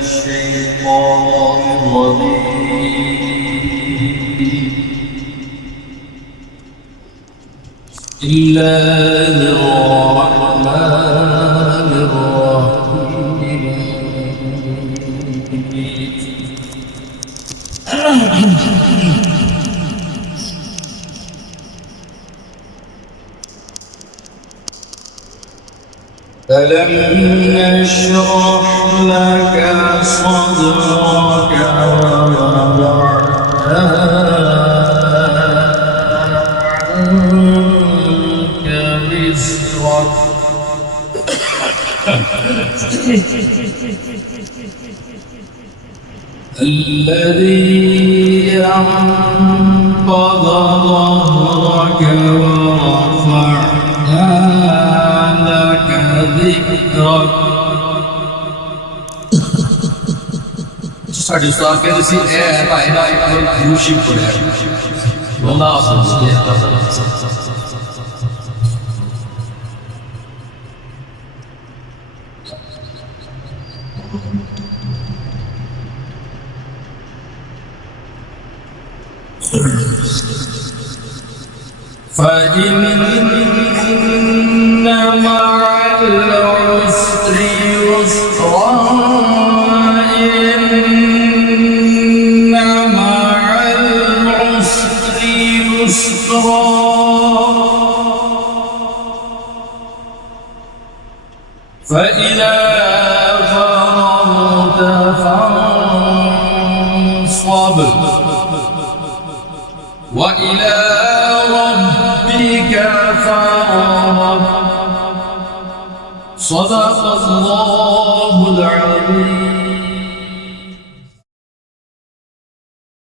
الشيطان الرجيم. بسم الله الرحمن الرحيم. ألم نشرح لك صدرك ووضعنا عنك وزرك الذي أنقض ظهرك ورفعنا لك ذكرك. ਸਾਡੇ ਉਸਤਾਦ ਕਹਿੰਦੇ ਸੀ ਇਹ ਭਾਈ ਦਾ ਇੱਕ ਯੂਸ਼ਿਪ ਹੋਇਆ ਅੱਲਾਹ فإن مع العسر يسرا إن مع العسر يسرا فإذا فرغت فانصب وإلى